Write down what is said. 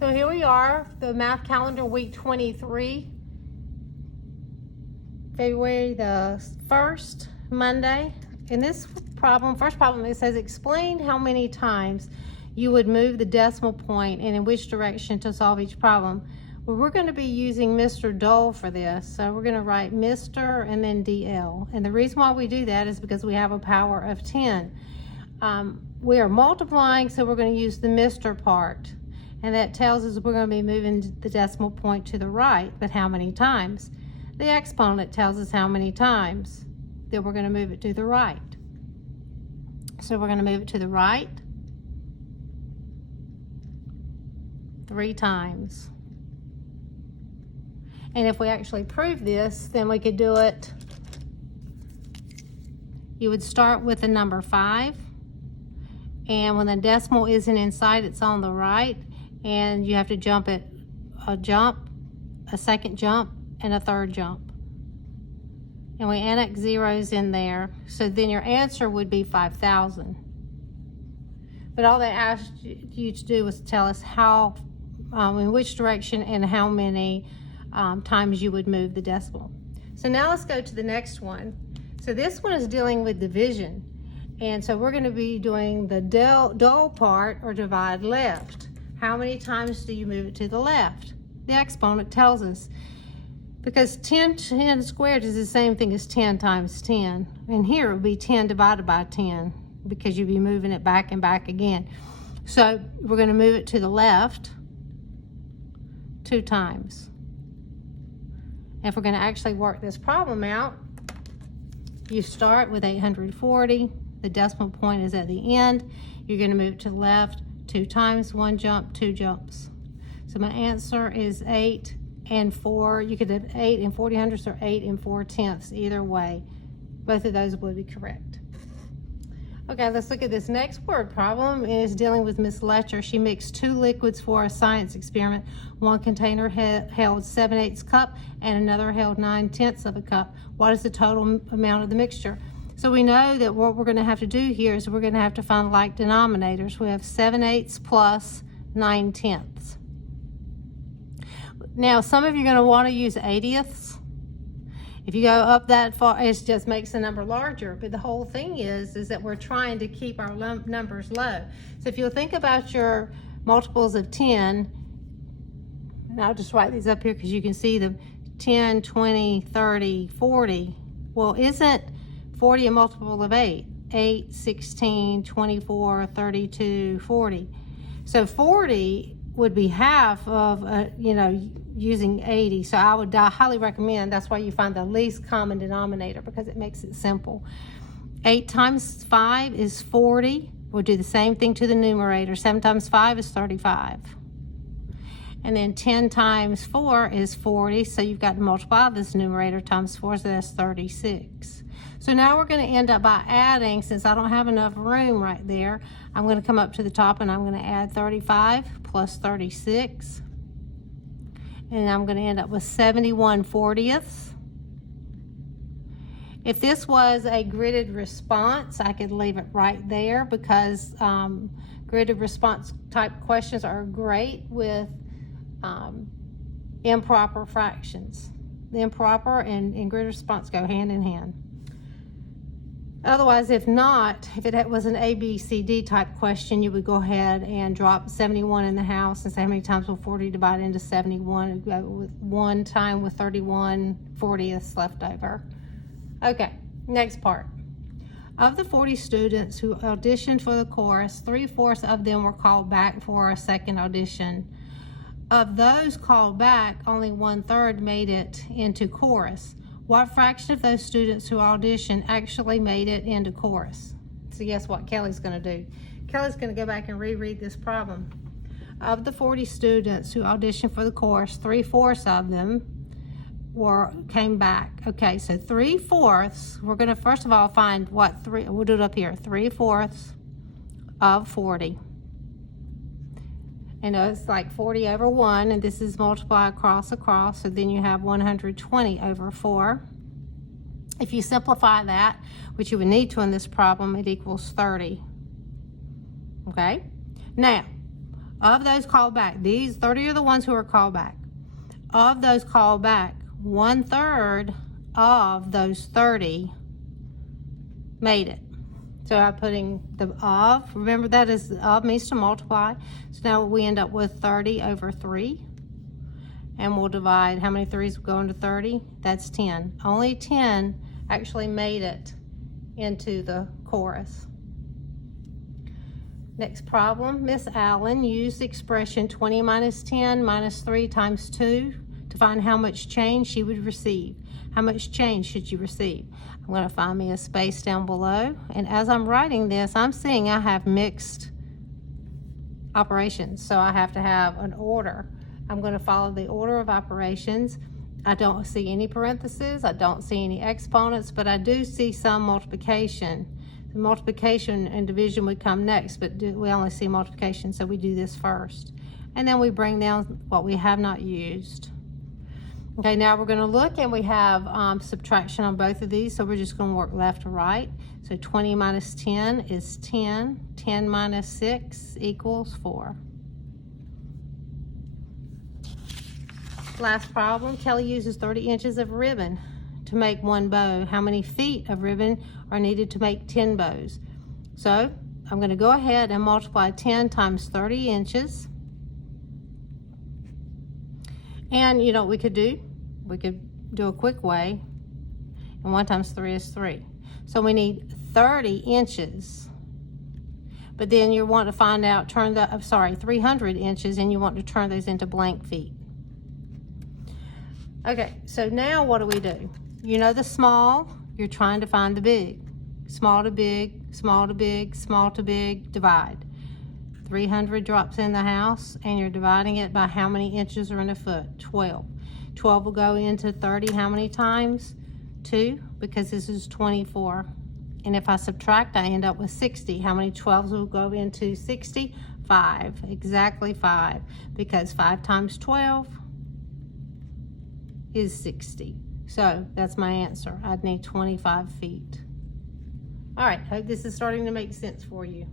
So here we are, the math calendar week 23, February the 1st, Monday. In this problem, first problem, it says explain how many times you would move the decimal point and in which direction to solve each problem. Well, we're going to be using Mr. Dole for this, so we're going to write Mr. and then DL. And the reason why we do that is because we have a power of 10. We are multiplying, so we're going to use the Mr. part. And that tells us we're going to be moving the decimal point to the right, but how many times? The exponent tells us how many times that we're going to move it to the right. So we're going to move it to the right 3 times. And if we actually prove this, then we could do it. You would start with the number 5. And when the decimal isn't inside, it's on the right. And you have to jump it, a second jump, and a third jump. And we annex zeros in there. So then your answer would be 5,000. But all they asked you to do was tell us how, in which direction and how many times you would move the decimal. So now let's go to the next one. So this one is dealing with division. And so we're going to be doing the dole part, or divide left. How many times do you move it to the left? The exponent tells us. Because 10 squared is the same thing as 10 times 10. And here it would be 10 divided by 10, because you'd be moving it back and back again. So we're going to move it to the left 2 times. If we're going to actually work this problem out, you start with 840. The decimal point is at the end. You're going to move to the left 2 times, 1 jump, 2 jumps. So my answer is 8 and 4. You could have 8 and 40 or 8 and 4/10. Either way, both of those would be correct. Okay, let's look at this next word problem. It is dealing with Miss Letcher. She mixed 2 liquids for a science experiment. One container held 7/8 cup and another held 9/10 of a cup. What is the total amount of the mixture? So we know that what we're going to have to do here is we're going to have to find like denominators. We have 7/8 plus 9/10. Now, some of you are going to want to use 80ths. If you go up that far, it just makes the number larger. But the whole thing is that we're trying to keep our numbers low. So if you'll think about your multiples of 10, and I'll just write these up here because you can see them, 10, 20, 30, 40. Well, isn't 40 a multiple of 8? 8, 16, 24, 32, 40. So 40 would be half of, using 80. So I would highly recommend, that's why you find the least common denominator, because it makes it simple. 8 times 5 is 40. We'll do the same thing to the numerator. 7 times 5 is 35. And then 10 times 4 is 40. So you've got to multiply this numerator times 4, so that's 36. So now we're going to end up by adding, since I don't have enough room right there, I'm going to come up to the top and I'm going to add 35 plus 36. And I'm going to end up with 71/40. If this was a gridded response, I could leave it right there, because gridded response type questions are great with improper fractions. The improper and gridded response go hand in hand. Otherwise, if not, if it was an A, B, C, D type question, you would go ahead and drop 71 in the house and say how many times will 40 divide into 71, and go with 1 time with 31/40 left over. Okay, next part. Of the 40 students who auditioned for the chorus, 3/4 of them were called back for a second audition. Of those called back, only 1/3 made it into chorus. What fraction of those students who auditioned actually made it into chorus? So guess what Kelly's going to do? Kelly's going to go back and reread this problem. Of the 40 students who auditioned for the chorus, 3/4 of them came back. Okay, so 3/4, we're going to first of all find we'll do it up here, 3/4 of 40. And it's like 40 over 1, and this is multiply across, so then you have 120 over 4. If you simplify that, which you would need to in this problem, it equals 30. Okay? Now, Of those called back, these 30 are the ones who are called back. Of those called back, 1/3 of those 30 made it. So I'm putting the of, remember that is, of means to multiply. So now we end up with 30 over 3. And we'll divide, how many 3's go into 30? That's 10. Only 10 actually made it into the chorus. Next problem, Miss Allen used the expression 20 minus 10 minus 3 times 2 to find how much change she would receive. How much change should you receive? I'm going to find me a space down below. And as I'm writing this, I'm seeing I have mixed operations. So I have to have an order. I'm going to follow the order of operations. I don't see any parentheses. I don't see any exponents, but I do see some multiplication. The multiplication and division would come next, but we only see multiplication, so we do this first. And then we bring down what we have not used. Okay, now we're going to look, and we have subtraction on both of these, so we're just going to work left to right. So 20 minus 10 is 10. 10 minus 6 equals 4. Last problem, Kelly uses 30 inches of ribbon to make 1 bow. How many feet of ribbon are needed to make 10 bows? So I'm going to go ahead and multiply 10 times 30 inches. And you know what we could do? We could do a quick way. And 1 times 3 is 3. So we need 30 inches. But then you want to find out, 300 inches, and you want to turn those into blank feet. Okay, so now what do? You know the small, you're trying to find the big. Small to big, small to big, small to big, divide. 300 drops in the house, and you're dividing it by how many inches are in a foot? 12. 12 will go into 30 how many times? 2, because this is 24. And if I subtract, I end up with 60. How many 12s will go into 60? 5, exactly 5, because 5 times 12 is 60. So that's my answer. I'd need 25 feet. All right, hope this is starting to make sense for you.